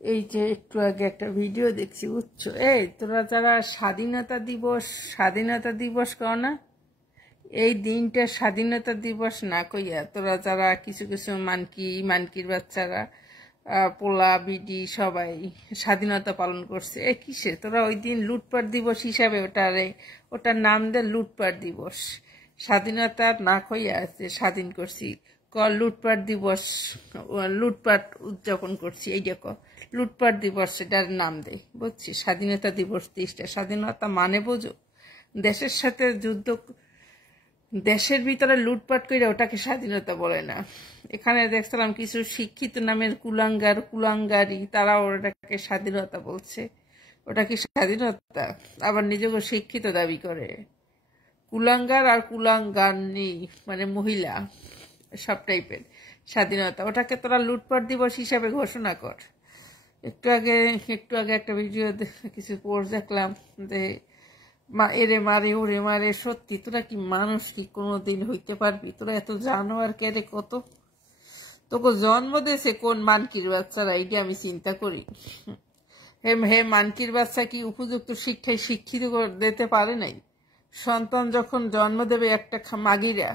এই যে একটু আগে একটা ভিডিও দেখছি, বুঝছো? এই তোরা যারা স্বাধীনতা দিবস কর না, এই দিনটা স্বাধীনতা দিবস না কইয়া তোরা যারা কিছু কিছু মানকির বাচ্চারা পোলা বিডি সবাই স্বাধীনতা পালন করছে, এ কিসে? তোরা ওই দিন লুটপাট দিবস হিসাবে ওটার নাম দে লুটপাট দিবস। স্বাধীনতা না কইয়া যে স্বাধীন করছি, লুটপাট দিবস, লুটপাট উদযাপন করছি, এইটা লুটপাট দিবস এটার নাম দে, বুঝছি? স্বাধীনতা দিবস দিসটা, স্বাধীনতা মানে বোঝো? দেশের সাথে যুদ্ধ, দেশের ভিতরে লুটপাট করে ওটাকে স্বাধীনতা বলে না। এখানে দেখছিলাম কিছু শিক্ষিত নামের কুলাঙ্গারি, তারা ওটাকে স্বাধীনতা বলছে। ওটা কি স্বাধীনতা? আবার নিজেকে শিক্ষিত দাবি করে। কুলাঙ্গার আর কুলাঙ্গানি মানে মহিলা সব টাইপের স্বাধীনতা, ওটাকে তোরা লুটপাট দিবস হিসাবে ঘোষণা কর। একটু আগে একটা ভিডিও কিছু পোস্ট দেখলাম যে এরে মারে ওরে মারে। সত্যি তোরা কি মানুষ কি কোনোদিন হইতে পারবি? তোরা এত জানোয়ার কেরে কত? তোকে জন্ম দিয়েছে কোন মানকির বাচ্চারা, এইটা আমি চিন্তা করি। হে মানকির বাচ্চা কি উপযুক্ত শিক্ষায় শিক্ষিত দিতে পারে নাই? সন্তান যখন জন্ম দেবে একটা মাগিরা,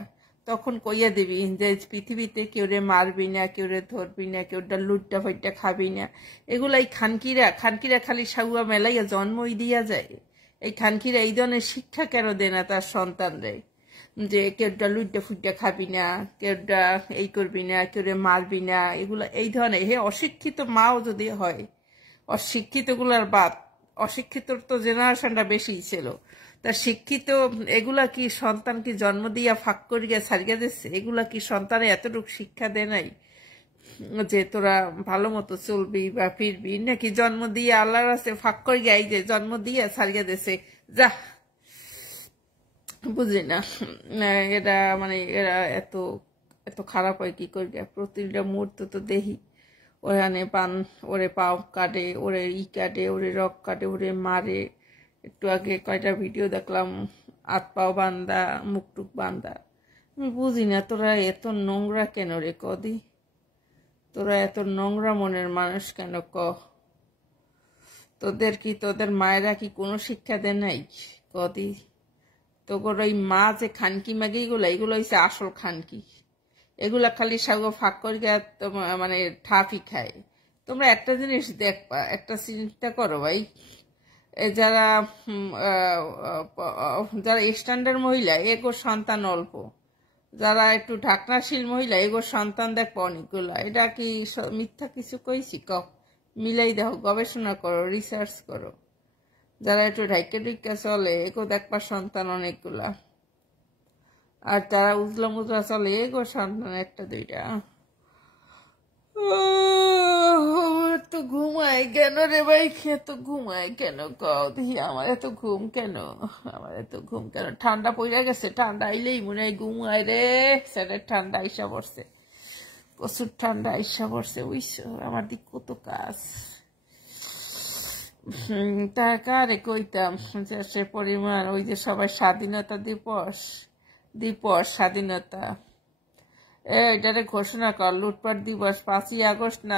তখন কইয়া দিবি যে পৃথিবীতে কেউ রে মারবি না, কেউ রে ধরবি না, কেউটা লুটটা ফাইটটা খাবি না। এগুলাই খানকিরা খালি সাগুয়া মেলাইয়া জন্মই দিয়া যায়। এই খানকিরা এই ধরনের শিক্ষা কেন দেয় না তার সন্তানরে, যে কেউটা লুটটা ফুটটা খাবি না, কেউটা এই করবি না, কেউ রে মারবি না, এগুলা এই ধরনের। হে অশিক্ষিত মাও যদি হয়, অশিক্ষিত গুলার বাদ, অশিক্ষিতর তো জেনারেশনটা বেশি ছিল, তা শিক্ষিত এগুলা কি সন্তান কি জন্ম দিয়া ফাঁক করিয়া ছাড়িয়া দিচ্ছে? এগুলা কি সন্তানে এতটুকু শিক্ষা দেয় নাই যে তোরা ভালো মতো চলবি বা ফিরবি? নাকি জন্ম দিয়ে আল্লাহর কাছে ফাঁক করিয়া এই যে জন্ম দিয়ে ছাড়িয়া দিছে, যা বুঝি না। এরা এত এত খারাপ হয় কি করিয়া? প্রতিটা মুহূর্ত তো দেখি ওখানে ওরে পাও কাটে, ওরে কাটে, ওরে রক কাটে, ওরে মারে। একটু আগে কয়টা ভিডিও দেখলাম, হাত পাও বান্দা, মুখটুক বান্দা। আমি বুঝি না তোরা এত নোংরা কেন রে কদি? তোরা এত নোংরা মনের মানুষ কেন ক? তোদের মায়েরা কি কোনো শিক্ষা দেয় নাই কদি? তোর ওই মা যে খানকি মাগি এগুলো হচ্ছে আসল খানকি। এগুলা খালি সাগো ফাঁক করিয়া মানে ঠাফি খায়। তোমরা একটা জিনিস দেখবা, একটা চিন্তা করো ভাই, যারা স্ট্যান্ডার্ড মহিলা এগোর সন্তান অল্প, যারা একটু ঢাকনাশীল মহিলা এগোর সন্তান দেখবো অনেকগুলা। এটা কি মিথ্যা কিছু কইছি? মিলাই দেখো, গবেষণা করো, রিসার্চ করো। যারা একটু ঢাইকা চলে এগো দেখবা সন্তান অনেকগুলা, আর যারা উজলা মুজলা চলে এগো সন্তান একটা দুইটা। এত ঘুমাই কেন রে ভাই? এত ঘুমাই কেন কও দেখি? আমার এত ঘুম কেন? ঠান্ডা পড়ে গেছে, ঠান্ডা আইলেই মনে হয় ঘুমাই রে। স্যারের ঠান্ডা আইসা পড়ছে, প্রচুর ঠান্ডা আইসা পড়ছে, বুঝছো? আমার দিক কত কাজ। তা কারে কইতাম যে সে পরিমাণ ওই যে সবাই স্বাধীনতা দিবস স্বাধীনতা এটারে ঘোষণা কর লুটপাট দিবস। 5ই আগস্ট না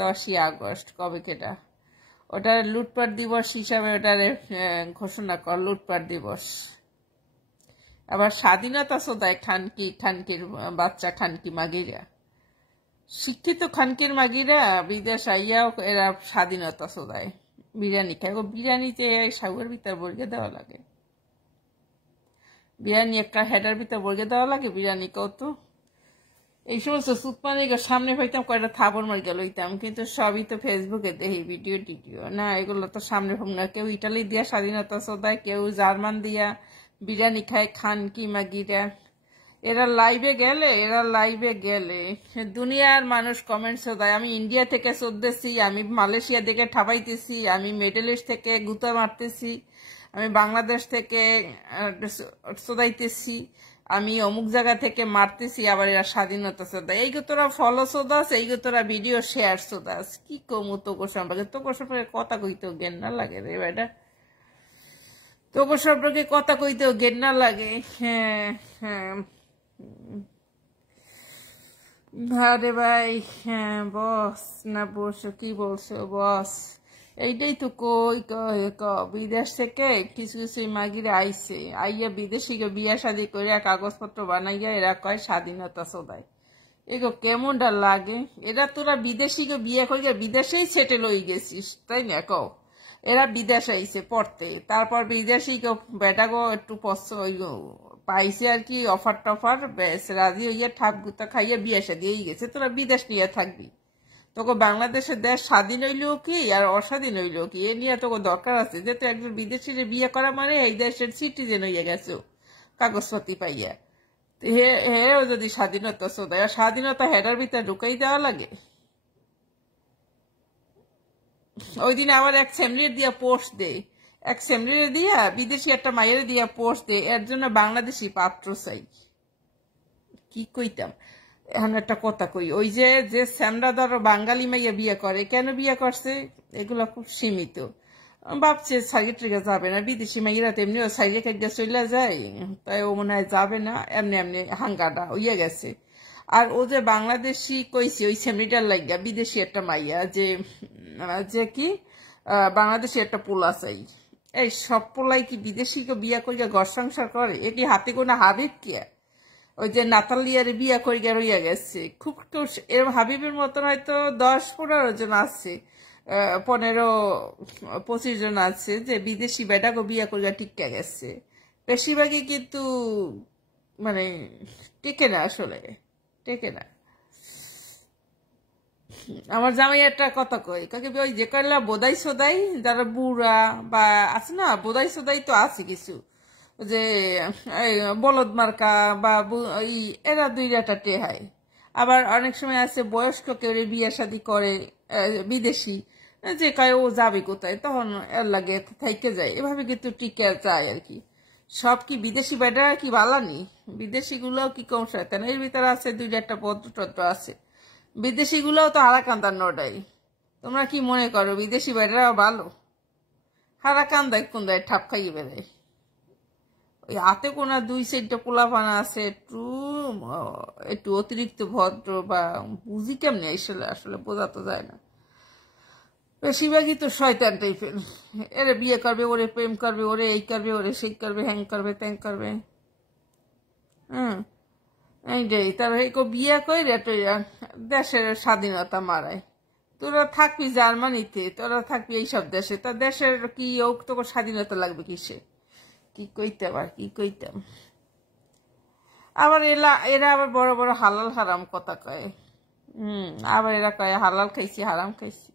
10ই আগস্ট, কবে কেটা? ওটা লুটপাট দিবস হিসাবে ওটারে ঘোষণা কর লুটপাট দিবস। আবার স্বাধীনতা শোধায় ঠানকির বাচ্চা, ঠানকি মাগিরা, শিক্ষিত খানকির মাগিরা বিদেশ আইয়াও এরা স্বাধীনতা শোধায়। বিরিয়ানি খায়, বিরিয়ানিতে সাগুর ভিতর বর্গে দেওয়া লাগে, বিরিয়ানি একটা হেডার ভিতর বর্গে দেওয়া লাগে বিরিয়ানি কত। এই সমস্ত সুতমানিকে সামনে পাইতাম কয়টা থাপড় মার গেল হইতাম, কিন্তু সবই তো ফেসবুকে দেখি ভিডিও টিডিও না, এগুলো তো সামনে হোক না। কেউ ইটালি দিয়া স্বাধীনতা শোধায়, কেউ জার্মান দিয়া বিরিয়ানি খায় খানকি মাগিরা। এরা লাইভে গেলে দুনিয়ার মানুষ কমেন্টস দেয়, আমি ইন্ডিয়া থেকে চোদ্দেছি, আমি মালয়েশিয়া থেকে ঠাপাইতেছি, আমি মিডল ইস্ট থেকে গুতা মারতেছি, আমি বাংলাদেশ থেকে চোদাইতেছি, আমি অমুক জায়গা থেকে মারতেছি। আবার এরা স্বাধীনতা চোদায়। এই তোরা ফলো চোদাস, এই তোরা ভিডিও শেয়ার চোদাস। কি কমু তোকে সম্পর্কে? কথা কইতেও জ্ঞান না লাগে রে বেটা, তোকে সম্পর্কে কথা কইতেও জ্ঞান না লাগে। হ্যাঁ, আরে ভাই, হ্যাঁ বস না বসো, কি বলছো বস? এইটাই তো কই কই ক বিদেশ থেকে কিছু কিছু মাগিরা আইছে, আইয়া বিদেশি বিয়া শাদি করে কাগজপত্র বানাইয়া এরা কয় স্বাধীনতা সদাই। এগো কেমনটা লাগে? এরা তোরা বিদেশি বিয়ে করিয়া বিদেশেই সেটেল হয়ে গেছিস তাই না? কও এরা বিদেশ আইছে পড়তে, তারপর বিদেশি বেটা গো একটু পাইছে আর কি অফার টফার, বেশ রাজি হইয়া ঠাপ গুতা খাইয়া বিয়ে শাদিয়েই গেছে। তোরা বিদেশ নিয়ে থাকবি? তোকে বাংলাদেশের দেশ স্বাধীন হইলেও কি আর অস্বাধীন হইলেও কি, এ নিয়ে তোকে দরকার আছে যে তুই একজন বিদেশি বিয়ে করা মানে এই দেশের সিটিজেন হইয়া গেছো কাগজপত্র পাইয়া। হেও যদি স্বাধীনতা সদায়, স্বাধীনতা হেডার ভিতরে ঢুকাই দেওয়া লাগে। ওই দিন আবার এক ফ্যামিলির দিয়া পোস্ট দে, এক ফ্যামিলির দিয়া বিদেশি একটা মায়ের দিয়া পোস্ট দে, এর জন্য বাংলাদেশি পাত্র চাই। কি কইতাম এখন একটা কথা কই, ওই যে যে স্যামরা ধরো বাঙালি মাইয়া বিয়ে করে, কেন বিয়ে করছে? এগুলা খুব সীমিত। ভাবছে সাইকে ট্রিকে যাবে না, বিদেশি মাইয়েরা তো এমনিও সাইকে কেটে চলে যায়, তাই ও মনে হয় যাবে না, এমনি এমনি হাঙ্গাটা হইয়া গেছে। আর ও যে বাংলাদেশি কইছে ওই সেমরিটার লাগিয়া বিদেশি একটা মাইয়া যে যে কি বাংলাদেশি একটা পোলা চাই। এই সব পোলাই কি বিদেশিকে বিয়া করিয়া ঘর সংসার করে? এটি হাতে গোনা হাবিব কে? ওই যে নাতালিয়ার বিয়া করিয়া রইয়া গেছে, খুব এর হাবিবের মতন হয়তো 10-15 জন আছে, 15-25 জন আছে যে বিদেশি বেটাকে বিয়া করিয়া টিকা গেছে। বেশিরভাগই কিন্তু মানে টেকে না, আসলে টেকে না। আমার জামাই একটা কথা কই, কাকে ওই যে কয়লা বোদাই সোদাই যারা বুড়া বা আছে না, বোদাই সোদাই তো আছে কিছু, যে বলদ মার্কা বা এরা দুই একটা টেহাই। আবার অনেক সময় আছে বয়স্ক কেউ বিয়ে শাদি করে বিদেশি, যে কয় ও যাবে কোথায়, তখন এর লাগে থাইকে যায়, এভাবে কিন্তু টিকে যায় আর কি। সব কি বিদেশি বেটারা কি বালানি? বিদেশি গুলো কি কম শয়তান? এর ভিতরে আছে দুই একটা পদ্র আছে। বিদেশি গুলোও তো হারাকান্দার নটাই। তোমরা কি মনে করো বিদেশি বেটারাও ভালো? হারাকান্দায় কোনদায় ঠাপ খাইয়ে বেড়ায়। ওই হাতে কোনা 2-4টা পোলাপানা আছে একটু একটু অতিরিক্ত ভদ্র, বা বুঝি কেমনি আসলে আসলে বোঝা তো যায় না। বেশিরভাগই তো শয়তান টাইপের, এরে বিয়ে করবে, ওরে প্রেম করবে, ওরে এই করবে, ওরে সেই করবে, হ্যাং করবে, ত্যাং করবে। এইটাই তার বিয়ে করে দেশের স্বাধীনতা মারায়। তোরা থাকবি জার্মানিতে, তোরা থাকবি এইসব দেশে, তা দেশের কি তোকে স্বাধীনতা লাগবে কিসে? কি কইতাম আর কি কইতাম। আবার এরা আবার বড় বড় হালাল হারাম কথা কয়। আবার এরা কয় হালাল খাইছি হারাম খাইছি।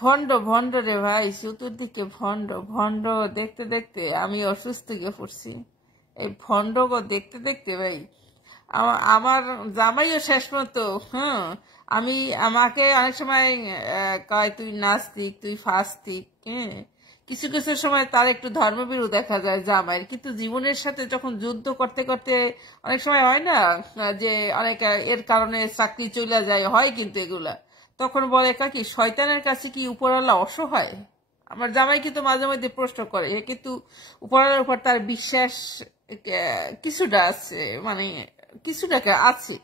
ভণ্ড ভণ্ড রে ভাই, চতুর্দিকে ভণ্ড ভণ্ড। দেখতে দেখতে আমি অসুস্থ গিয়ে পড়ছি এই ভণ্ড গো দেখতে দেখতে ভাই। আমার জামাইও শেষ মতো আমাকে অনেক সময় কয় তুই নাস্তিক, তুই ফাস্তিক। কিছু কিছু সময় তার একটু ধর্মভীরু দেখা যায় জামাইয়ের, কিন্তু জীবনের সাথে যখন যুদ্ধ করতে করতে অনেক সময় হয় না যে অনেক এর কারণে চাকরি চলে যায়, হয় কিন্তু এগুলা, তখন বলে কাকি শয়তানের কাছে কি উপরওয়ালা অসহায়? আমার জামাই কিন্তু মাঝে মধ্যে প্রশ্ন করে, কিন্তু উপরওয়ালার উপর তার বিশ্বাস কিছুটা আছে, মানে কিছুটাকে আছে।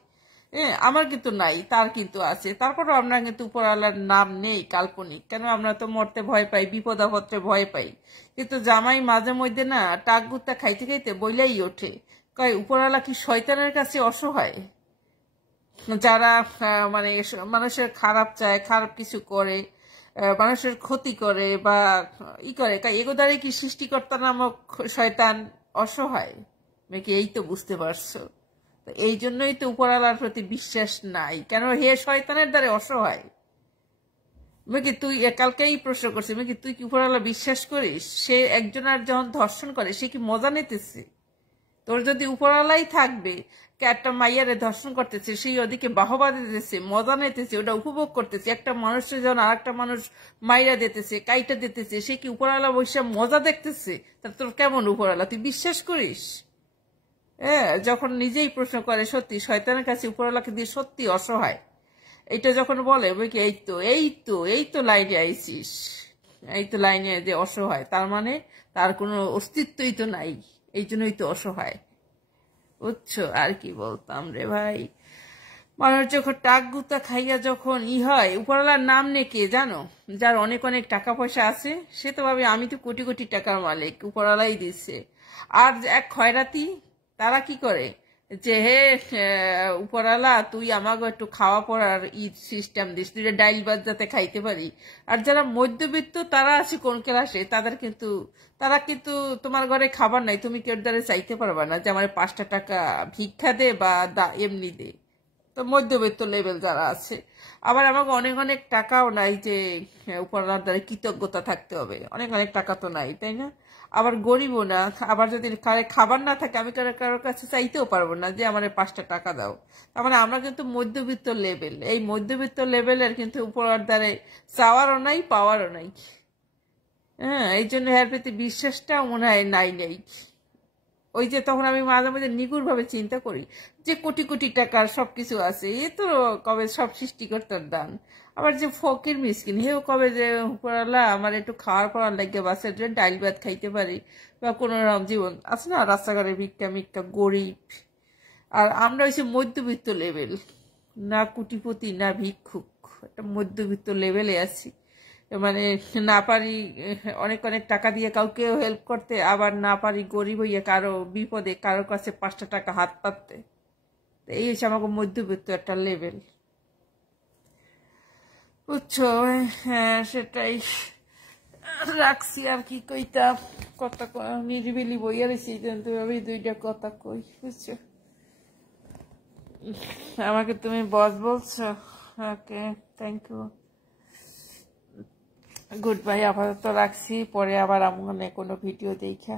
আমার কিন্তু নাই, তার কিন্তু আছে। তারপরও আমরা কিন্তু উপরওয়ালার নাম নেই, কাল্পনিক। কেন? আমরা তো মরতে ভয় পাই, বিপদ আপদে ভয় পাই। কিন্তু জামাই মাঝে মধ্যে না টাক গুত্তা খাইতে খাইতে বইলাই ওঠে, কয় উপরওয়ালা কি শয়তানের কাছে অসহায়? যারা মানে মানুষের খারাপ চায়, খারাপ কিছু করে, মানুষের ক্ষতি করে বা করে, এগোদারে কি সৃষ্টিকর্তা নামক শয়তান অসহায় নাকি? এই তো বুঝতে পারছো। এই জন্যই তো উপরওয়ালার প্রতি বিশ্বাস নাই, কেন? হে শয়তানের দ্বারে অসহায়। মেকি তুই কালকেই প্রশ্ন করছি, মেকি তুই কি উপরওয়ালা বিশ্বাস করিস? সে একজনের যখন ধর্ষণ করে সে কি মজা নিতেছে? তোর যদি উপরওয়ালাই থাকবে, একটা মাইয়ারে ধর্ষণ করতেছে, সেই ওদিকে বাহবা দিতেছে, মজা নিতেছে, ওটা উপভোগ করতেছে। একটা মানুষের যখন আর একটা মানুষ মাইরা দিতেছে, কাইটা দিতেছে, সে কি উপরওয়ালা বসে মজা দেখতেছে? তা তোর কেমন উপরওয়ালা? তুই বিশ্বাস করিস? যখন নিজেই প্রশ্ন করে, সত্যি শয়তানের কাছে উপরওয়ালাকে দিয়ে সত্যি অসহায়। এইটা যখন বলে এই তো এই তো এই তো লাইনে আইছিস, এই তো লাইনে যে অসহায়, তার মানে তার কোনো অস্তিত্বই তো নাই, এই জন্যই তো অসহায়। বুঝছো? আর কি বলতাম রে ভাই। মানুষ যখন টাক গুতা খাইয়া যখন হয়, উপরওয়ালার নাম নে কে জানো? যার অনেক অনেক টাকা পয়সা আছে সে তো ভাবে আমি তো কোটি কোটি টাকার মালিক, উপরওয়ালাই দিচ্ছে। আর এক খয়রাতি, তারা কি করে যে হে উপরওয়ালা তুই আমাকে একটু খাওয়া পড়ার ঈদ সিস্টেম দিস, তুই ডাইল ভাত যাতে খাইতে পারি। আর যারা মধ্যবিত্ত তারা আছে কোন ক্লাসে, তারা কিন্তু তোমার ঘরে খাবার নাই, তুমি কেউ দ্বারা চাইতে পারবা না যে আমার 5টা টাকা ভিক্ষা দে বা এমনি দে। তো মধ্যবিত্ত লেভেল যারা আছে। আবার আমাকে অনেক অনেক টাকাও নাই যে উপরওয়ালার দ্বারা কৃতজ্ঞতা থাকতে হবে, অনেক অনেক টাকা তো নাই, তাই না? আবার গরিবও না। আবার যদি খাবার না থাকে আমি কারোর কাছে চাইতেও পারবো না যে আমার 5টা টাকা দাও। তার মানে আমরা কিন্তু মধ্যবিত্ত লেভেল, এই মধ্যবিত্ত লেভেলের কিন্তু উপরওয়ালার দ্বারা চাওয়ারও নাই পাওয়ারও নাই। হ্যাঁ, এই জন্য এর প্রতি বিশ্বাসটাও মনে হয় নাই নেই। ওই যে তখন আমি মাঝে মাঝে নিগুড়ভাবে চিন্তা করি যে কোটি কোটি টাকার সবকিছু আছে, এ তো কবে সব সৃষ্টিকর্তার দান। আবার যে ফকির মিসকিন, হেও কবে যে উপরওয়ালা আমার একটু খাওয়ার পড়ার লাগে বাসের ডাইল ভাত খাইতে পারি বা কোনো রকম জীবন আছে না, রাস্তাঘাটে ভিক্ষা মিক্ষা গরিব। আর আমরা হচ্ছে মধ্যবিত্ত লেভেল, না কোটিপতি না ভিক্ষুক, একটা মধ্যবিত্ত লেভেলে আছি। মানে না পারি অনেক অনেক টাকা দিয়ে কাউকে হেল্প করতে, আবার না পারি গরিব হইয়া কারো বিপদে কারোর কাছে 5টা টাকা হাত পাততে। এই হচ্ছে আমাকে মধ্যবিত্ত একটা লেভেল, বুঝছো? হ্যাঁ সেটাই, রাখছি আর কি কইতাম। কথা নিরিবিলি বইয়া রয়েছি, কিন্তু আমি 2টা কথা কই, বুঝছো? আমাকে তুমি বস বলছো? ওকে, থ্যাংক ইউ, গুড বাই। আপাতত রাখছি, পরে আবার আমি কোনো ভিডিও দেখা।